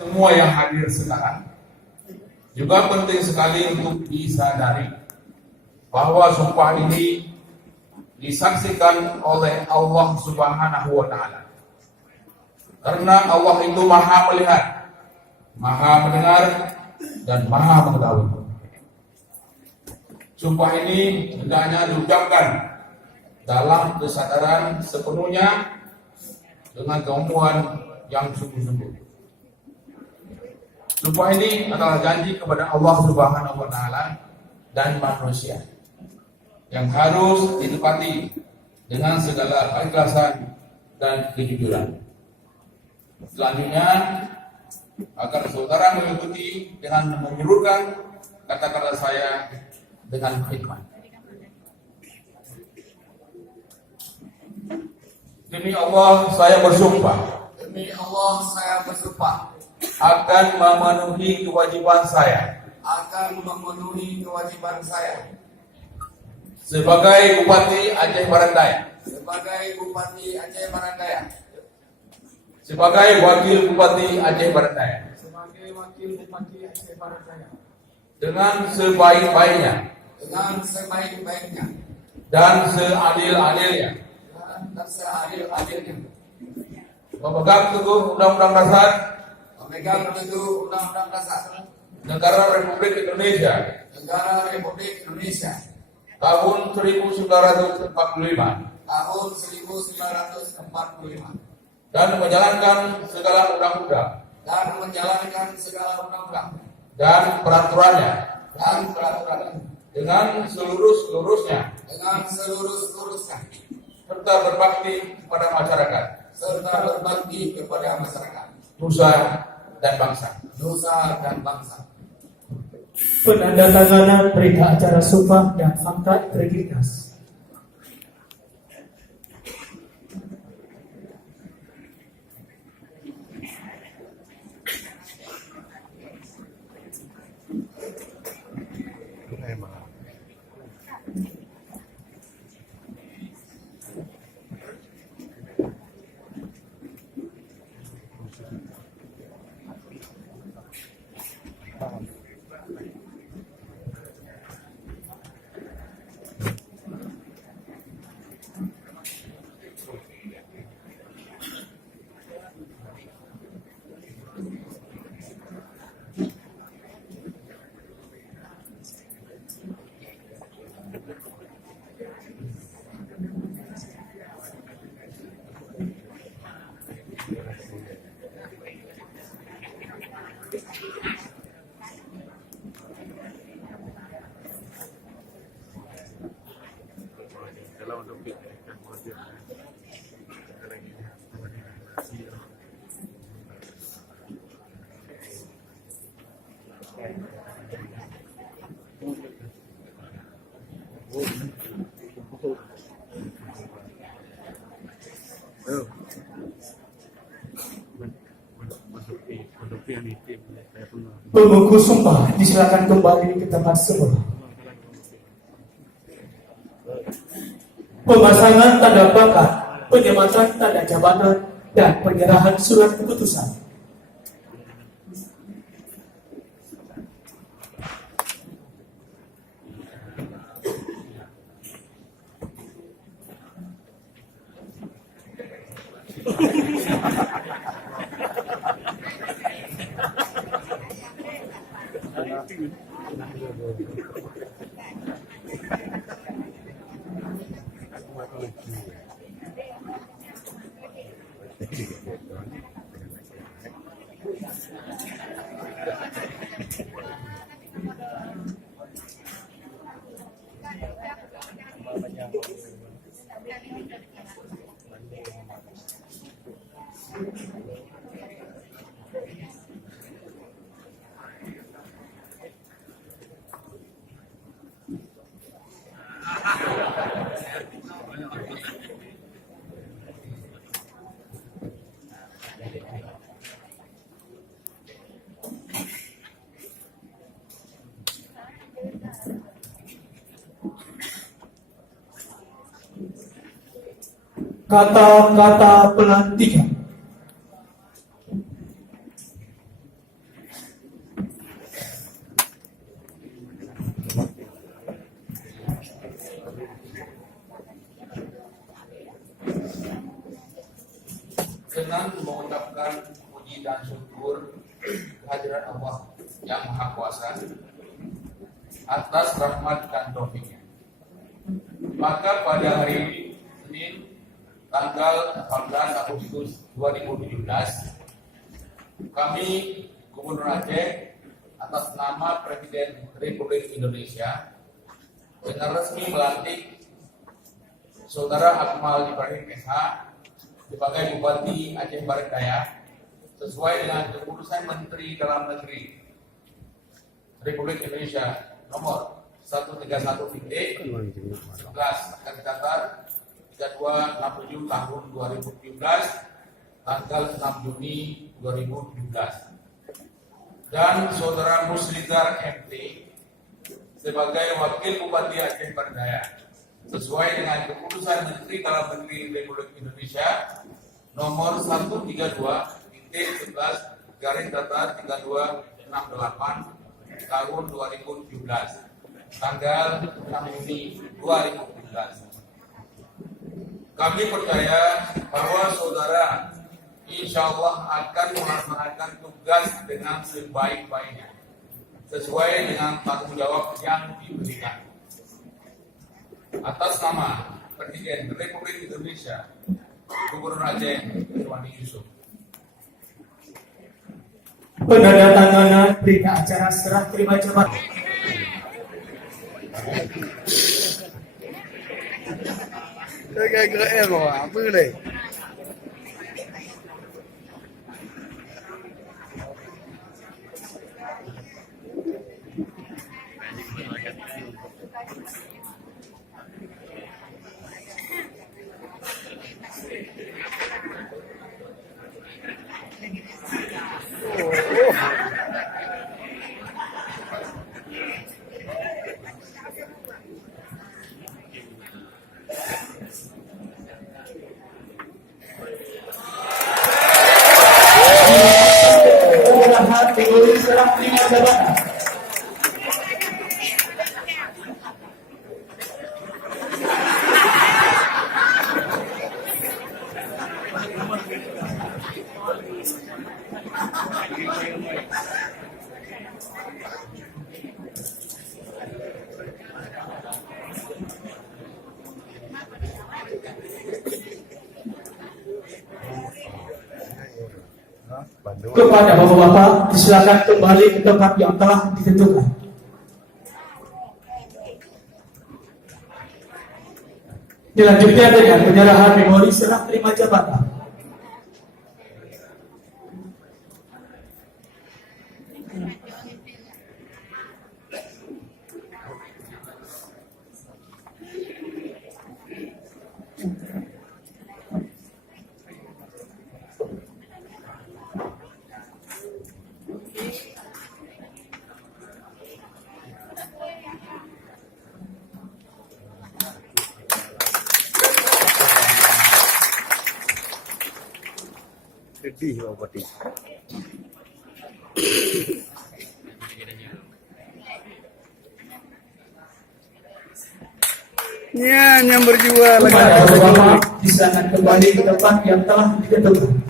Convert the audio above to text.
Semua yang hadir sekarang juga penting sekali untuk disadari bahwa sumpah ini disaksikan oleh Allah Subhanahu wa Ta'ala. Karena Allah itu Maha melihat, Maha mendengar, dan Maha mengetahui. Sumpah ini hendaknya diucapkan dalam kesadaran sepenuhnya dengan kemampuan yang sungguh-sungguh. Sumpah ini adalah janji kepada Allah Subhanahu wa Ta'ala dan manusia yang harus ditepati dengan segala keikhlasan dan kejujuran. Selanjutnya, agar saudara mengikuti dengan menyuruhkan kata-kata saya dengan hikmat. Demi Allah saya bersumpah. Demi Allah saya bersumpah Akan memenuhi kewajiban saya sebagai Bupati Aceh Barat Daya, sebagai Wakil Bupati Aceh Barat Daya, dengan sebaik-baiknya dan seadil-adilnya, memegang teguh Undang-Undang Dasar Negara Republik Indonesia tahun 1945 dan menjalankan segala undang-undang dan peraturannya dengan seluruh-seluruhnya serta berbakti kepada masyarakat nusa dan bangsa. Penandatanganan berita acara sumpah dan fakta integritas. Pembuku sumpah disilakan kembali ke tempat semula. Pemasangan tanda pangkat, penyematan tanda jabatan, dan penyerahan surat keputusan. Kata-kata pelantikan. mengucapkan puji dan syukur kehadirat Allah yang Maha Kuasa atas rahmat dan taufiknya. Maka pada hari ini, Senin, tanggal 18 Agustus 2017, kami Gubernur Aceh atas nama Presiden Republik Indonesia dengan resmi melantik Saudara Akmal Ibrahim SH sebagai Bupati Aceh Barat Daya sesuai dengan keputusan Menteri Dalam Negeri Republik Indonesia nomor 131.11 Kata 3267 tahun 2017 tanggal 6 Juni 2017 dan Saudara Musligar MT sebagai Wakil Bupati Aceh Barat Daya sesuai dengan keputusan Menteri Dalam Negeri Republik Indonesia nomor 132.11 garis datar 3268 tahun 2017 tanggal 6 Juni 2017. Kami percaya bahwa saudara insya Allah akan melaksanakan tugas dengan sebaik-baiknya sesuai dengan tanggung jawab yang diberikan. Atas nama Presiden Republik Indonesia Gubernur Aceh Irwandi Yusuf. Penandatanganan berita acara serah terima jabatan. Cái em rồi apa ni? Serah terima jabatan. Kepada bapak-bapak, disilakan kembali ke tempat yang telah ditentukan. Dilanjutkan dengan penyerahan memori serah terima jabatan. Sedih bapak ti. Ya, yang berjual. Kepada bapak-bapak, disilakan kembali ke tempat yang telah ditentukan.